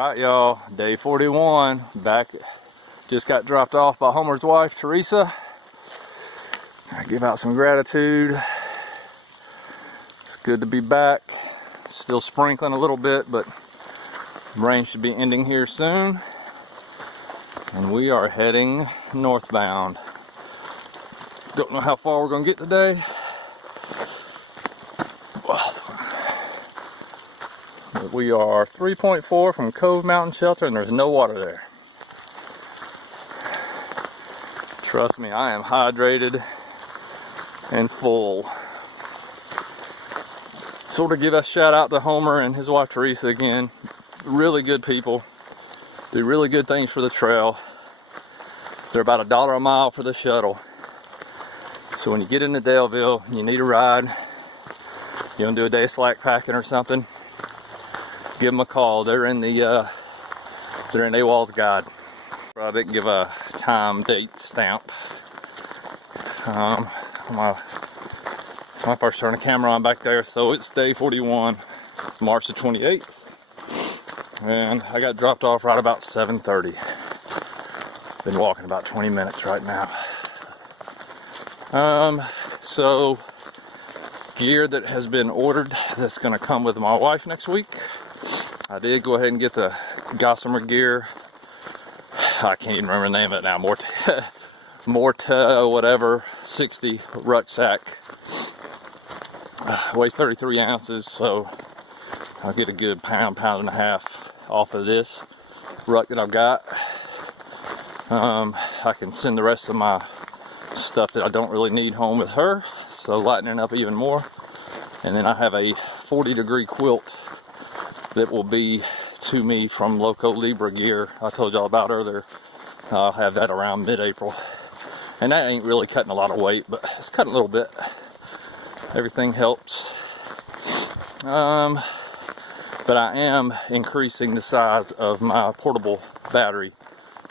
Alright y'all, day 41, back, just got dropped off by Homer's wife, Teresa. I give out some gratitude. It's good to be back. Still sprinkling a little bit, but rain should be ending here soon. And we are heading northbound. Don't know how far we're gonna get today. But we are 3.4 from Cove Mountain Shelter and there's no water there. Trust me, I am hydrated and full. Sort of give a shout out to Homer and his wife Teresa again. Really good people. Do really good things for the trail. They're about $1 a mile for the shuttle. So when you get into Daleville and you need a ride, you want to do a day of slack packing or something, give them a call. They're in AWOL's guide. I didn't give a time date stamp. When I first turned the camera on back there, so it's day 41, March the 28th, and I got dropped off right about 7:30. Been walking about 20 minutes right now. So gear that has been ordered that's going to come with my wife next week. I did go ahead and get the Gossamer gear. I can't even remember the name of it now. Morta whatever 60 rucksack. Weighs 33 ounces, so I'll get a good pound and a half off of this ruck that I've got. I can send the rest of my stuff that I don't really need home with her, so lightening up even more. And then I have a 40-degree quilt that will be to me from Loco Libra gear I told y'all about earlier. I'll have that around mid-April. And that ain't really cutting a lot of weight, but it's cutting a little bit. Everything helps. But I am increasing the size of my portable battery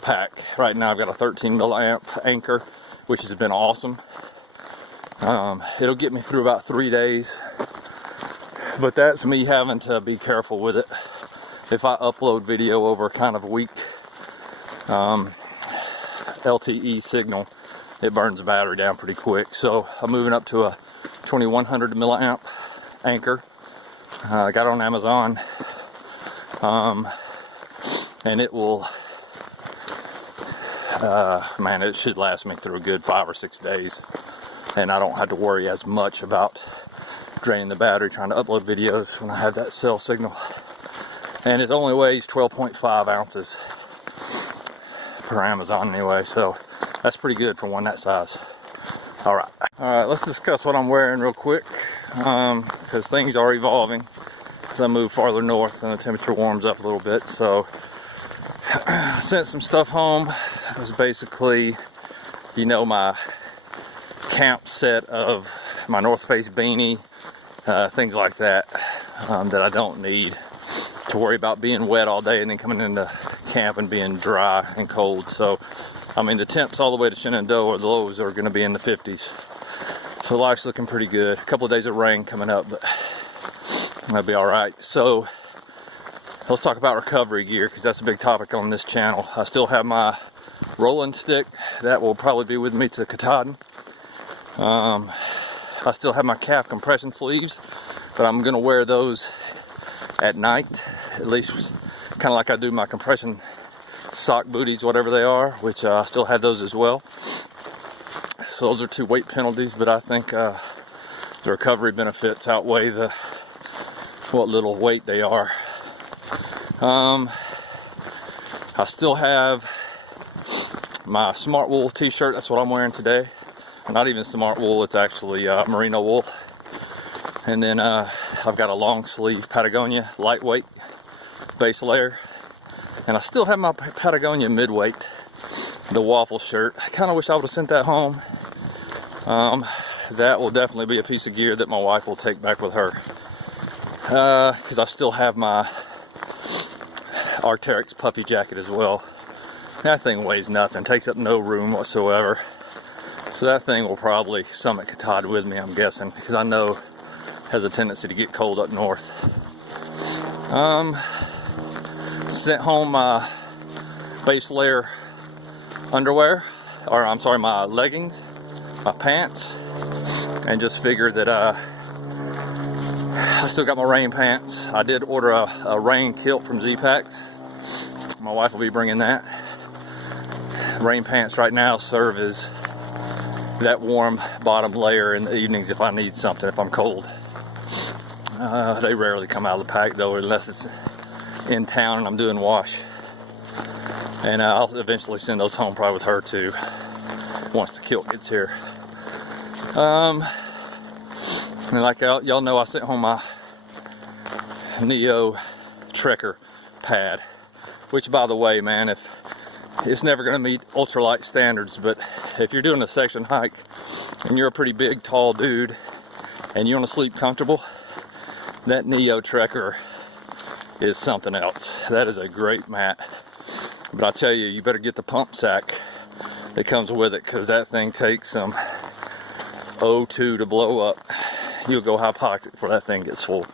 pack. Right now I've got a 13 milliamp Anchor, which has been awesome. It'll get me through about 3 days, but that's me having to be careful with it. If I upload video over kind of weak LTE signal, it burns the battery down pretty quick. So I'm moving up to a 2100 milliamp Anchor. I got it on Amazon, and it will man, it should last me through a good 5 or 6 days, and I don't have to worry as much about draining the battery trying to upload videos when I have that cell signal. And it only weighs 12.5 ounces per Amazon anyway, so that's pretty good for one that size. Alright, let's discuss what I'm wearing real quick, because things are evolving as I move farther north and the temperature warms up a little bit. So I sent some stuff home. It was basically, you know, my camp set of my North Face beanie, things like that, that I don't need to worry about being wet all day and then coming into camp and being dry and cold. So, I mean, the temps all the way to Shenandoah, the lows are going to be in the 50s. So life's looking pretty good. A couple of days of rain coming up, but that'll be all right. So let's talk about recovery gear, because that's a big topic on this channel. I still have my rolling stick that will probably be with me to Katahdin. I still have my calf compression sleeves, but I'm going to wear those at night, at least kind of like I do my compression sock booties, whatever they are, which I still have those as well. So those are 2 weight penalties, but I think the recovery benefits outweigh what little weight they are. I still have my Smart Wool t-shirt. That's what I'm wearing today. Not even Smart Wool, it's actually merino wool. And then I've got a long sleeve Patagonia lightweight base layer. And I still have my Patagonia midweight, the waffle shirt. I kind of wish I would have sent that home. That will definitely be a piece of gear that my wife will take back with her. Because I still have my Arc'teryx puffy jacket as well. That thing weighs nothing, takes up no room whatsoever. So that thing will probably summit Katahdin with me, I'm guessing, because I know it has a tendency to get cold up north. Sent home my base layer underwear, or I'm sorry, my leggings, my pants, and just figured that I still got my rain pants. I did order a rain kilt from Z-Packs. My wife will be bringing that. Rain pants right now serve as that warm bottom layer in the evenings if I need something, if I'm cold. They rarely come out of the pack though, unless it's in town and I'm doing wash. And I'll eventually send those home probably with her too, once the kilt gets here. And like y'all know, I sent home my Neo Trekker pad, which by the way, man, it's never gonna meet ultralight standards, but if you're doing a section hike and you're a pretty big, tall dude and you want to sleep comfortable, that Neo Trekker is something else. That is a great mat. But I tell you, you better get the pump sack that comes with it, because that thing takes some O2 to blow up. You'll go hypoxic before that thing gets full.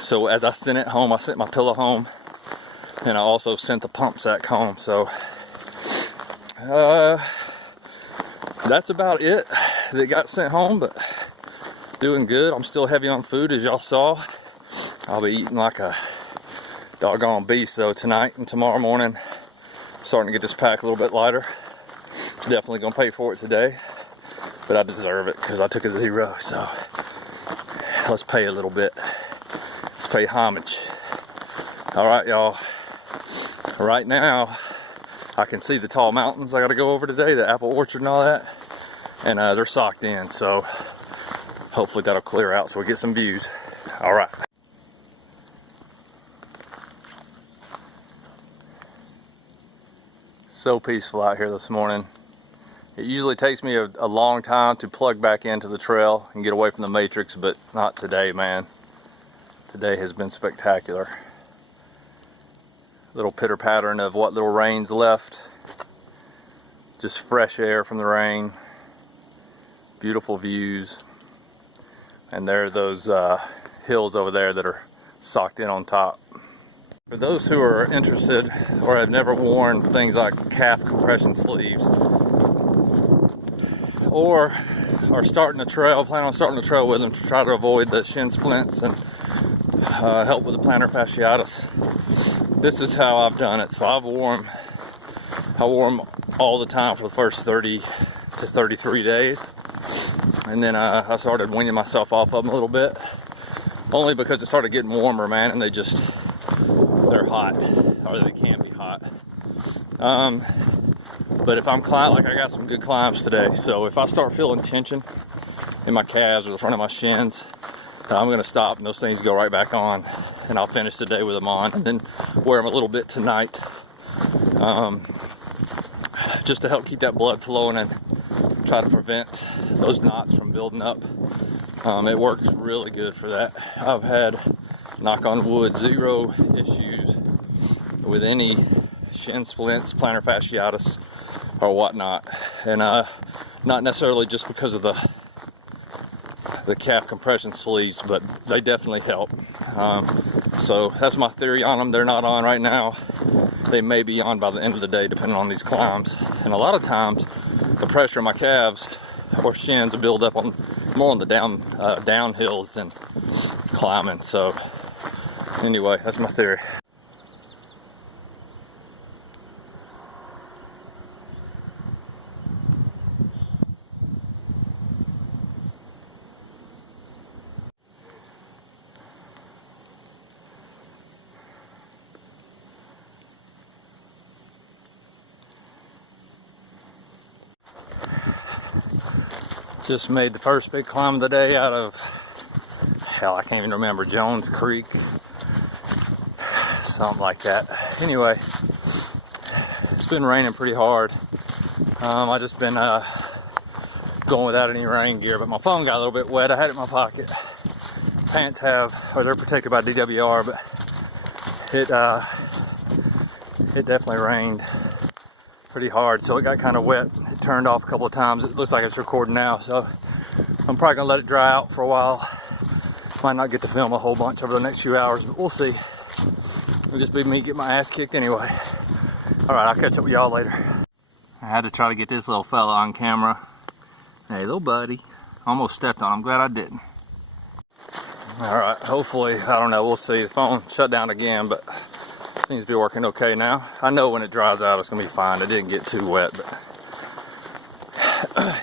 So as I sent it home, I sent my pillow home, and I also sent the pump sack home. So that's about it that got sent home, but doing good. I'm still heavy on food, as y'all saw. I'll be eating like a doggone beast though tonight and tomorrow morning. Starting to get this pack a little bit lighter. Definitely gonna pay for it today, but I deserve it because I took a 0. So let's pay a little bit. Let's pay homage. All right, y'all. Right now, I can see the tall mountains I got to go over today, the apple orchard and all that, and they're socked in. So hopefully that'll clear out so we get some views. All right. So peaceful out here this morning. It usually takes me a long time to plug back into the trail and get away from the matrix, but not today, man. Today has been spectacular. Little pitter pattern of what little rain's left. Just fresh air from the rain. Beautiful views. And there are those hills over there that are socked in on top. For those who are interested or have never worn things like calf compression sleeves, or are starting a trail, plan on starting a trail with them to try to avoid the shin splints and help with the plantar fasciitis, this is how I've done it. So I wore them all the time for the first 30 to 33 days. And then I started weaning myself off of them a little bit, only because it started getting warmer, man, and they're hot, or they can be hot. But if I'm climbing, like I got some good climbs today, so if I start feeling tension in my calves or the front of my shins, I'm gonna stop and those things go right back on, and I'll finish the day with them on, and then wear them a little bit tonight, just to help keep that blood flowing and try to prevent those knots from building up. It works really good for that. I've had, knock on wood, 0 issues with any shin splints, plantar fasciitis, or whatnot, and not necessarily just because of the calf compression sleeves, but they definitely help. So that's my theory on them. They're not on right now. They may be on by the end of the day, depending on these climbs. And a lot of times, the pressure on my calves or shins will build up more on the downhills than climbing. So anyway, that's my theory. Just made the first big climb of the day out of, hell, I can't even remember, Jones Creek, something like that. Anyway, it's been raining pretty hard. I just been going without any rain gear, but my phone got a little bit wet. I had it in my pocket. Pants they're protected by DWR, but it definitely rained pretty hard, so it got kind of wet. It turned off a couple of times. It looks like it's recording now, so I'm probably gonna let it dry out for a while. Might not get to film a whole bunch over the next few hours, but we'll see. It'll just be me get my ass kicked anyway. Alright, I'll catch up with y'all later. I had to try to get this little fella on camera. Hey, little buddy. Almost stepped on him. I'm glad I didn't. Alright, hopefully, I don't know, we'll see. The phone shut down again, but seems to be working okay now. I know when it dries out, it's going to be fine. It didn't get too wet, but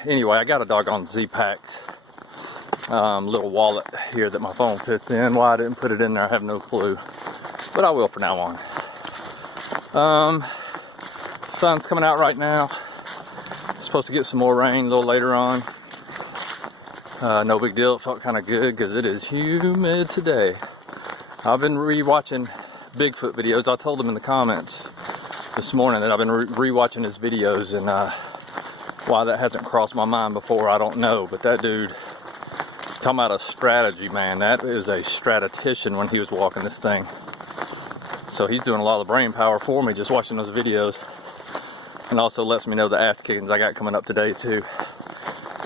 anyway, I got a doggone Z-Packs little wallet here that my phone fits in. Why I didn't put it in there, I have no clue. But I will from now on. Sun's coming out right now. Supposed to get some more rain a little later on. No big deal. It felt kind of good because it is humid today. I've been re-watching Bigfoot videos. I told them in the comments this morning that I've been re-watching his videos, and why that hasn't crossed my mind before, I don't know. But that dude, talking about a strategy, man, that is a strategician when he was walking this thing. So he's doing a lot of brain power for me just watching those videos, and also lets me know the ass kickings I got coming up today too.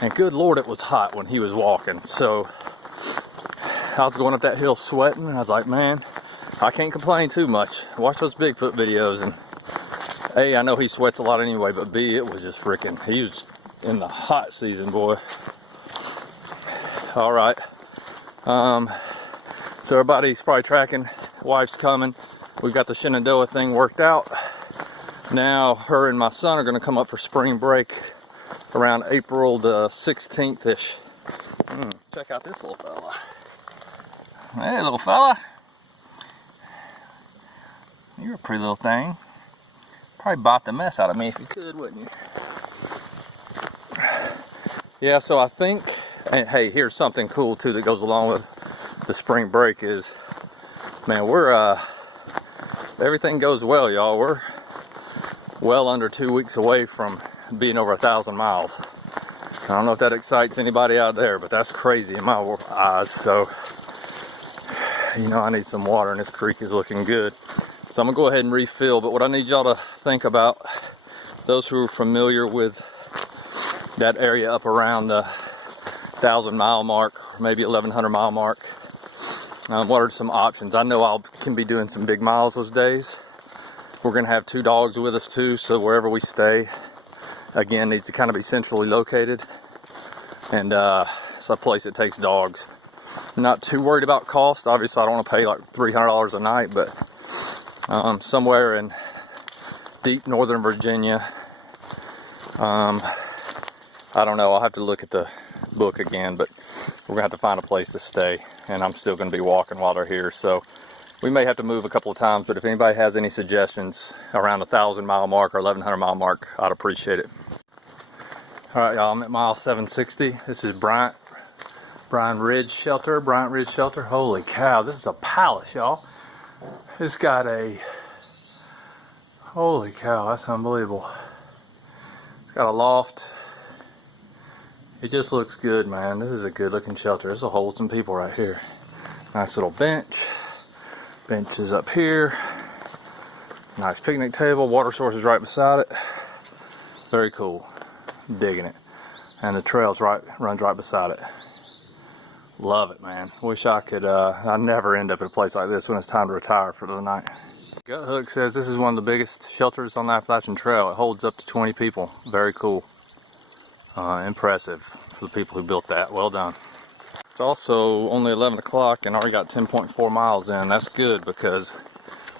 And good Lord, it was hot when he was walking. So I was going up that hill sweating, and I was like, man, I can't complain too much. Watch those Bigfoot videos, and A, I know he sweats a lot anyway, but B, it was just freaking, he was in the hot season, boy. All right. So everybody's probably tracking. Wife's coming. We've got the Shenandoah thing worked out. Now her and my son are going to come up for spring break around April the 16th-ish. Check out this little fella. Hey, little fella. You're a pretty little thing. Probably bite the mess out of me if you could, wouldn't you? Yeah, so I think, and hey, here's something cool too that goes along with the spring break is, man, we're, everything goes well, y'all. We're well under 2 weeks away from being over 1,000 miles. I don't know if that excites anybody out there, but that's crazy in my eyes. So, you know, I need some water, and this creek is looking good. So I'm gonna go ahead and refill, but what I need y'all to think about, those who are familiar with that area up around the 1,000-mile mark, or maybe 1,100-mile mark, what are some options? I know I can be doing some big miles those days. We're gonna have 2 dogs with us too, so wherever we stay, again, needs to kind of be centrally located, and it's a place that takes dogs. I'm not too worried about cost. Obviously, I don't want to pay like $300 a night, but somewhere in deep northern Virginia, I don't know. I'll have to look at the book again, but we're gonna have to find a place to stay, and I'm still gonna be walking while they're here, so we may have to move a couple of times. But if anybody has any suggestions around the 1,000-mile mark or 1,100-mile mark, I'd appreciate it. All right, y'all, I'm at mile 760. This is Bryant Ridge Shelter. Holy cow, this is a palace, y'all. It's got a, holy cow, that's unbelievable. It's got a loft. It just looks good, man. This is a good looking shelter. This will hold some people right here. Nice little bench. Bench is up here. Nice picnic table. Water source is right beside it. Very cool. Digging it. And the trail's runs right beside it. Love it, man. Wish I could, I never end up at a place like this when it's time to retire for the night. Gut Hook says this is one of the biggest shelters on the Appalachian Trail. It holds up to 20 people. Very cool. Impressive for the people who built that. Well done. It's also only 11 o'clock and already got 10.4 miles in. That's good because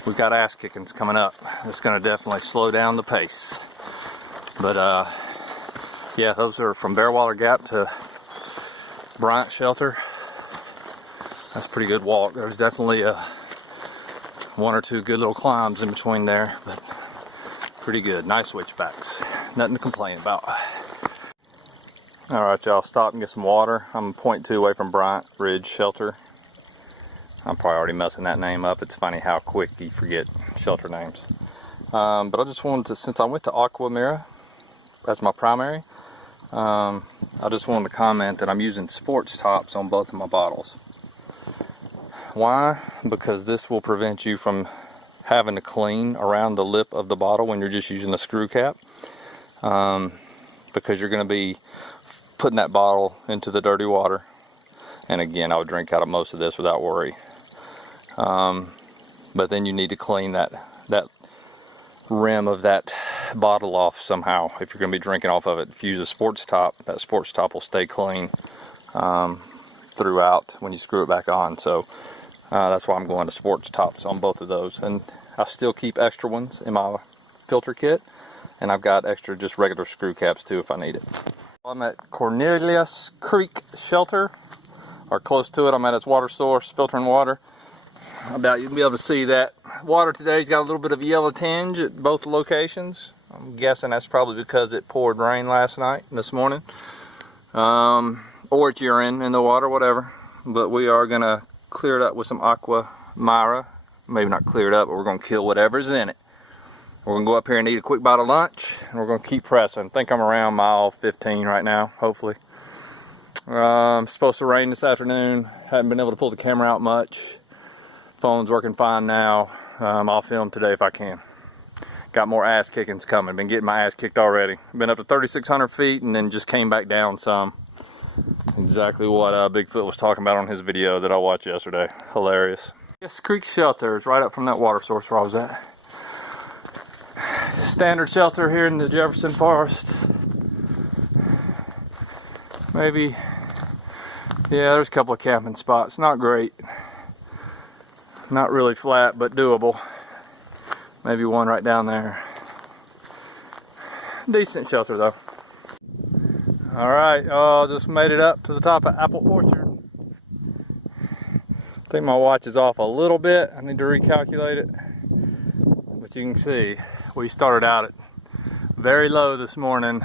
we've got ass kickings coming up. It's going to definitely slow down the pace. But yeah, those are from Bearwallow Gap to Bryant Shelter. That's a pretty good walk. There's definitely one or two good little climbs in between there, but pretty good. Nice switchbacks. Nothing to complain about. Alright, y'all, stop and get some water. I'm 0.2 away from Bryant Ridge Shelter. I'm probably already messing that name up. It's funny how quick you forget shelter names. But I just wanted to, since I went to Aqua Mira as my primary, I just wanted to comment that I'm using sports tops on both of my bottles. Why? Because this will prevent you from having to clean around the lip of the bottle when you're just using the screw cap. Because you're going to be putting that bottle into the dirty water. And again, I would drink out of most of this without worry. but then you need to clean that rim of that bottle off somehow if you're going to be drinking off of it. If you use a sports top, that sports top will stay clean throughout when you screw it back on. So that's why I'm going to sports tops on both of those. And I still keep extra ones in my filter kit, and I've got extra just regular screw caps too if I need it. I'm at Cornelius Creek Shelter, or close to it. I'm at its water source, filtering water. I doubt you'll be able to see that. Water today's got a little bit of a yellow tinge at both locations. I'm guessing that's probably because it poured rain last night and this morning. Or it's urine in the water, whatever. But we are gonna clear it up with some Aqua Myra. Maybe not clear it up, but we're gonna kill whatever's in it. We're gonna go up here and eat a quick bite of lunch, and we're gonna keep pressing. I think I'm around mile 15 right now, hopefully. It's supposed to rain this afternoon. Haven't been able to pull the camera out much. Phone's working fine now. I'll film today if I can. Got more ass kickings coming. Been getting my ass kicked already. Been up to 3,600 feet and then just came back down some. Exactly what Bigfoot was talking about on his video that I watched yesterday. Hilarious. Yes, Creek Shelter is right up from that water source where I was at. Standard shelter here in the Jefferson Forest. Maybe, yeah, there's a couple of camping spots. Not great. Not really flat, but doable. Maybe one right down there. Decent shelter though. Alright, just made it up to the top of Apple Orchard. I think my watch is off a little bit. I need to recalculate it. But you can see, we started out at very low this morning.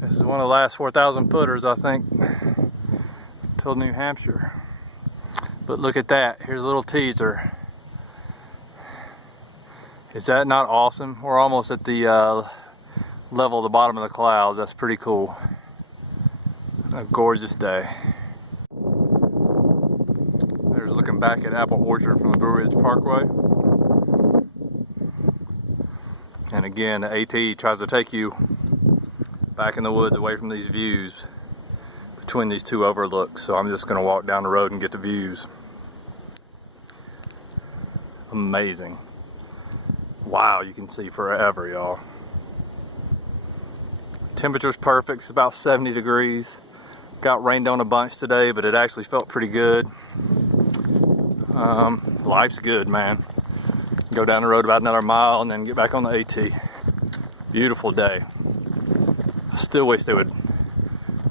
This is one of the last 4,000 footers, I think, till New Hampshire. But look at that, here's a little teaser. Is that not awesome? We're almost at the level of the bottom of the clouds. That's pretty cool. A gorgeous day. There's looking back at Apple Orchard from the Blue Ridge Parkway. And again, the AT tries to take you back in the woods away from these views between these two overlooks. So I'm just gonna walk down the road and get the views. Amazing. Wow, you can see forever, y'all. Temperature's perfect, it's about 70 degrees. Got rained on a bunch today, but it actually felt pretty good. Life's good, man. Go down the road about another mile and then get back on the AT. Beautiful day. I still wish they would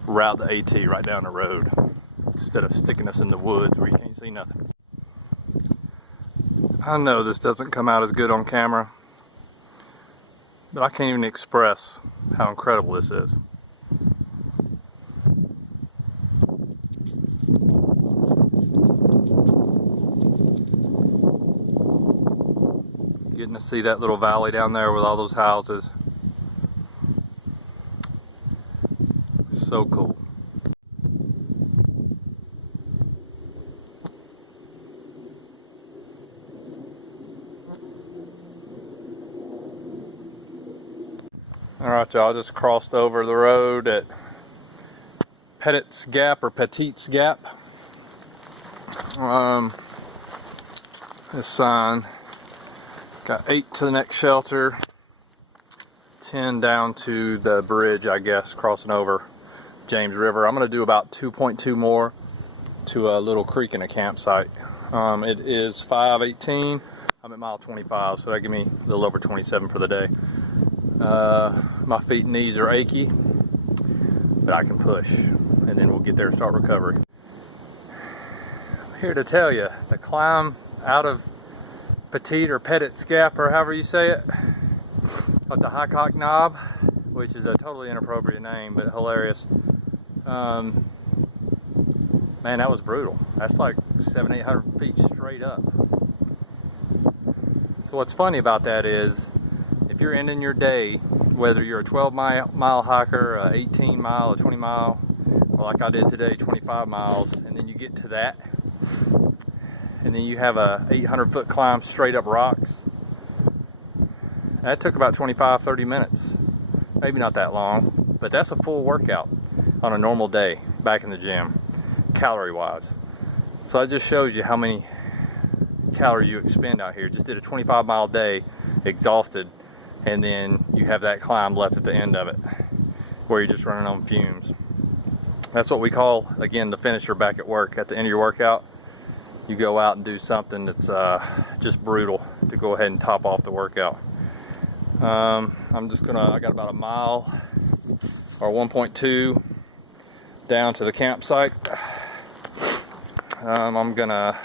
route the AT right down the road instead of sticking us in the woods where you can't see nothing. I know this doesn't come out as good on camera, but I can't even express how incredible this is. Getting to see that little valley down there with all those houses. So cool. Alright y'all, just crossed over the road at Petit's Gap or Petit's Gap. This sign got 8 to the next shelter, 10 down to the bridge, I guess, crossing over James River. I'm going to do about 2.2 more to a little creek and a campsite. It is 5:18. I'm at mile 25, so that gives me a little over 27 for the day. My feet and knees are achy, but I can push, and then we'll get there and start recovery. I'm here to tell you, the climb out of Petite or Petit's Gap, or however you say it, at the Highcock Knob, which is a totally inappropriate name, but hilarious. Man, that was brutal. That's like 700-800 feet straight up. So what's funny about that is, if you're ending your day, whether you're a 12-mile hiker, a 18-mile, a 20-mile, or like I did today, 25 miles, and then you get to that, and then you have a 800-foot climb straight up rocks, that took about 25-30 minutes. Maybe not that long, but that's a full workout on a normal day back in the gym, calorie-wise. So that just shows you how many calories you expend out here. Just did a 25-mile day, exhausted, and then you have that climb left at the end of it, where you're just running on fumes. That's what we call, again, the finisher back at work. At the end of your workout, you go out and do something that's just brutal to go ahead and top off the workout. I got about a mile or 1.2 down to the campsite. I'm gonna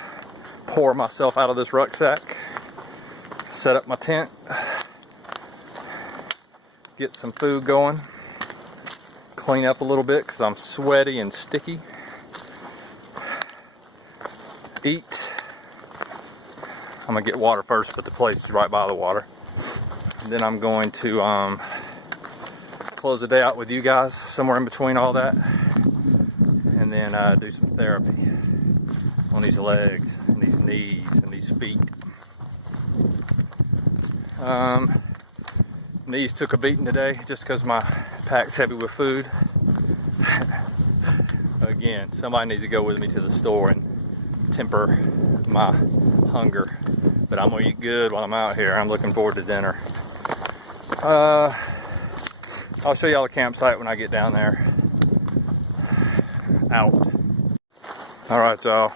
pour myself out of this rucksack, set up my tent, get some food going, clean up a little bit because I'm sweaty and sticky, eat. I'm gonna get water first, but the place is right by the water. And then I'm going to close the day out with you guys somewhere in between all that, and then do some therapy on these legs and these knees and these feet. Knees took a beating today just because my pack's heavy with food. Again, somebody needs to go with me to the store and temper my hunger. But I'm gonna eat good while I'm out here. I'm looking forward to dinner. I'll show y'all the campsite when I get down there. Out. All right, y'all.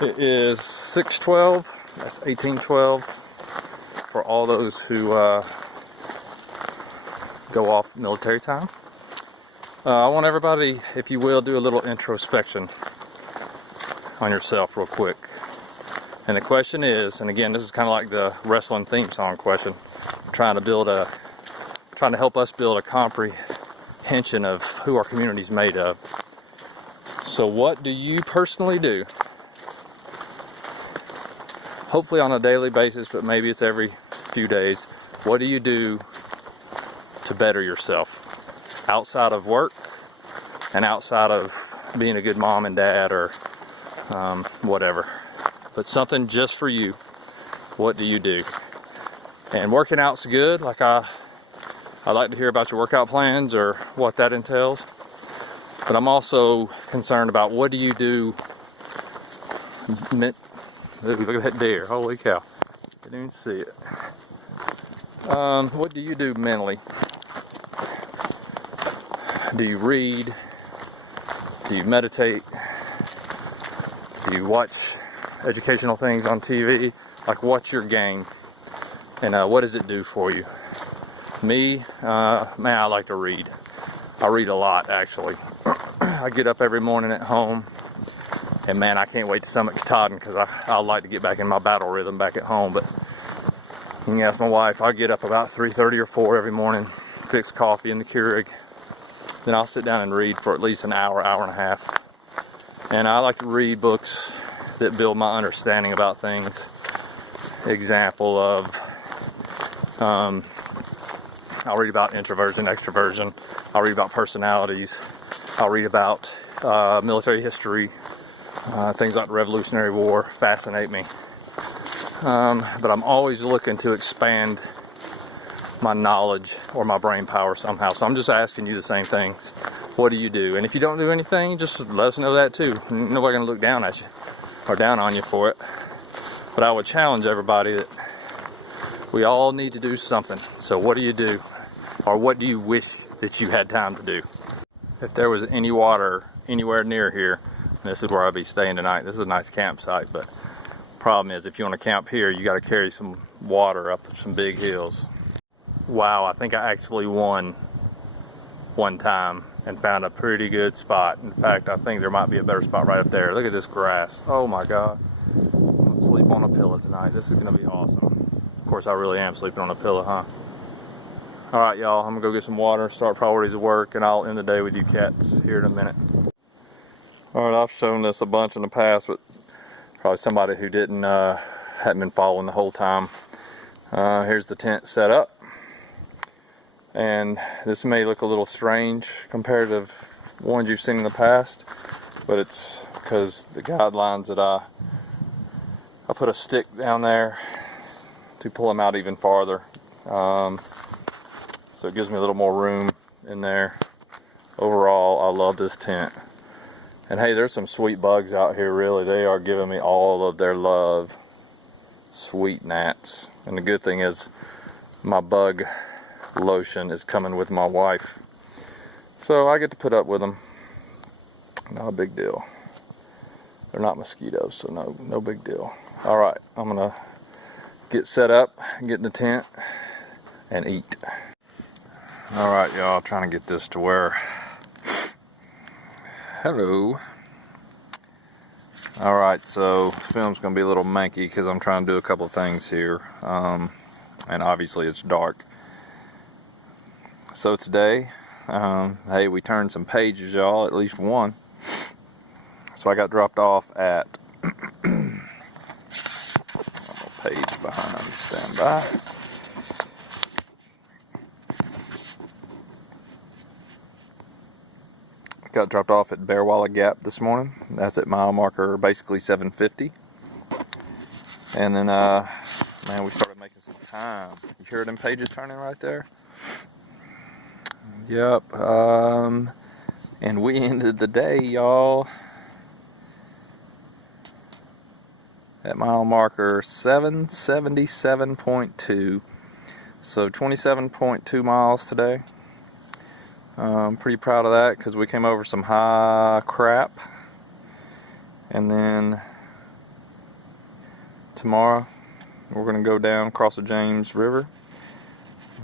It is 6:12. That's 18:12 for all those who go off military time. I want everybody, if you will, do a little introspection on yourself real quick. And the question is, and again, this is kind of like the wrestling theme song question, trying to help us build a comprehension of who our community is made of. So what do you personally do? Hopefully on a daily basis, but maybe it's every few days. What do you do to better yourself outside of work and outside of being a good mom and dad or whatever? But something just for you. What do you do? And working out's good. Like I'd like to hear about your workout plans or what that entails. But I'm also concerned about what do you do. Look at that deer! Holy cow! Didn't even see it. What do you do mentally? Do you read? Do you meditate? Do you watch educational things on TV? Like, what's your game? And what does it do for you? Me, man, I like to read. I read a lot, actually. I get up every morning at home, and man, I can't wait to stomach Todding because I like to get back in my battle rhythm back at home. But you can ask my wife, I get up about 3:30 or 4 every morning, fix coffee in the Keurig. Then I'll sit down and read for at least an hour, hour and a half. And I like to read books that build my understanding about things. Example of, I'll read about introversion, extroversion. I'll read about personalities. I'll read about military history. Things like the Revolutionary War fascinate me. But I'm always looking to expand my knowledge or my brain power somehow. So I'm just asking you the same things. What do you do? And if you don't do anything, just let us know that too. Nobody's gonna look down at you or down on you for it. But I would challenge everybody that we all need to do something. So what do you do? Or what do you wish that you had time to do? If there was any water anywhere near here, this is where I'll be staying tonight. This is a nice campsite, but problem is if you want to camp here, you got to carry some water up some big hills. Wow, I think I actually won one time and found a pretty good spot. In fact, I think there might be a better spot right up there. Look at this grass. Oh my God. I'm gonna sleep on a pillow tonight. This is gonna be awesome. Of course, I really am sleeping on a pillow, huh? All right, y'all, I'm gonna go get some water, start priorities of work, and I'll end the day with you cats here in a minute. All right, I've shown this a bunch in the past, but probably somebody who hadn't been following the whole time. Here's the tent set up. And this may look a little strange compared to ones you've seen in the past, but it's because the guidelines that I put a stick down there to pull them out even farther. So it gives me a little more room in there. Overall, I love this tent. And hey, there's some sweet bugs out here, really. They are giving me all of their love. sweet gnats. And the good thing is my bug lotion is coming with my wife, so I get to put up with them. Not a big deal. They're not mosquitoes, so no big deal. All right, I'm gonna get set up, get in the tent, and eat. All right, y'all, trying to get this to where. Hello. All right, so film's gonna be a little manky because I'm trying to do a couple things here, and obviously it's dark. So today, hey, we turned some pages, y'all, at least one. So I got dropped off at page behind, stand by. Got dropped off at Bearwallow Gap this morning. That's at mile marker basically 750. And then, man, we started making some time. You hear them pages turning right there? Yep. And we ended the day, y'all, at mile marker 777.2. So 27.2 miles today. I'm pretty proud of that because we came over some high crap. And then tomorrow we're going to go down across the James River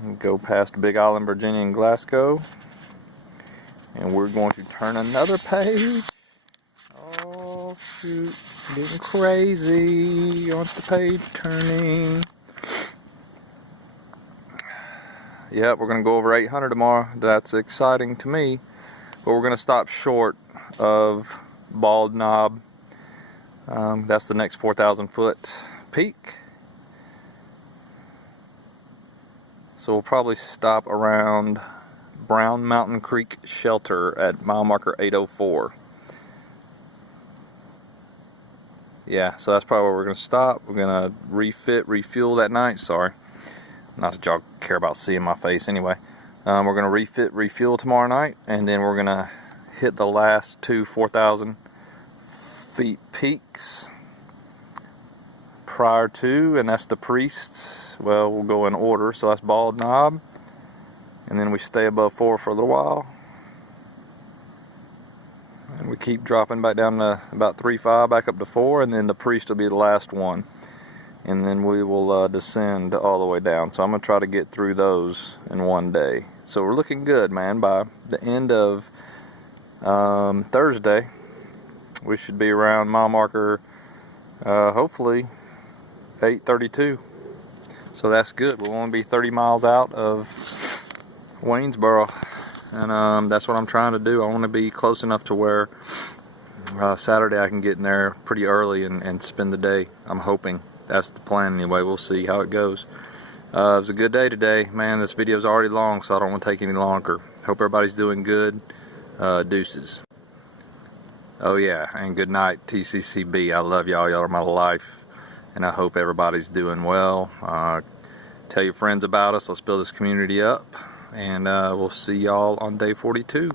and go past Big Island, Virginia and Glasgow. And we're going to turn another page. Oh shoot, getting crazy on the page turning. Yep, we're going to go over 800 tomorrow. That's exciting to me. But we're going to stop short of Bald Knob. That's the next 4,000 foot peak. So we'll probably stop around Brown Mountain Creek Shelter at mile marker 804. Yeah, so that's probably where we're going to stop. We're going to refuel that night. Sorry. Not that y'all care about seeing my face anyway. We're going to refuel tomorrow night, and then we're going to hit the last two 4,000 feet peaks prior to, and that's the Priests. Well, we'll go in order. So that's Bald Knob, and then we stay above 4 for a little while, and we keep dropping back down to about 3.5, back up to 4, and then the Priest will be the last one. And then we will descend all the way down. So I'm going to try to get through those in one day. So we're looking good, man. By the end of Thursday, we should be around mile marker, hopefully, 832. So that's good. We'll only be 30 miles out of Waynesboro. And that's what I'm trying to do. I want to be close enough to where Saturday I can get in there pretty early and spend the day. I'm hoping. That's the plan anyway. We'll see how it goes. It was a good day today. Man, this video is already long, so I don't want to take any longer. Hope everybody's doing good. Deuces. Oh yeah, and good night, TCCB. I love y'all. Y'all are my life. And I hope everybody's doing well. Tell your friends about us. Let's build this community up. And we'll see y'all on day 42.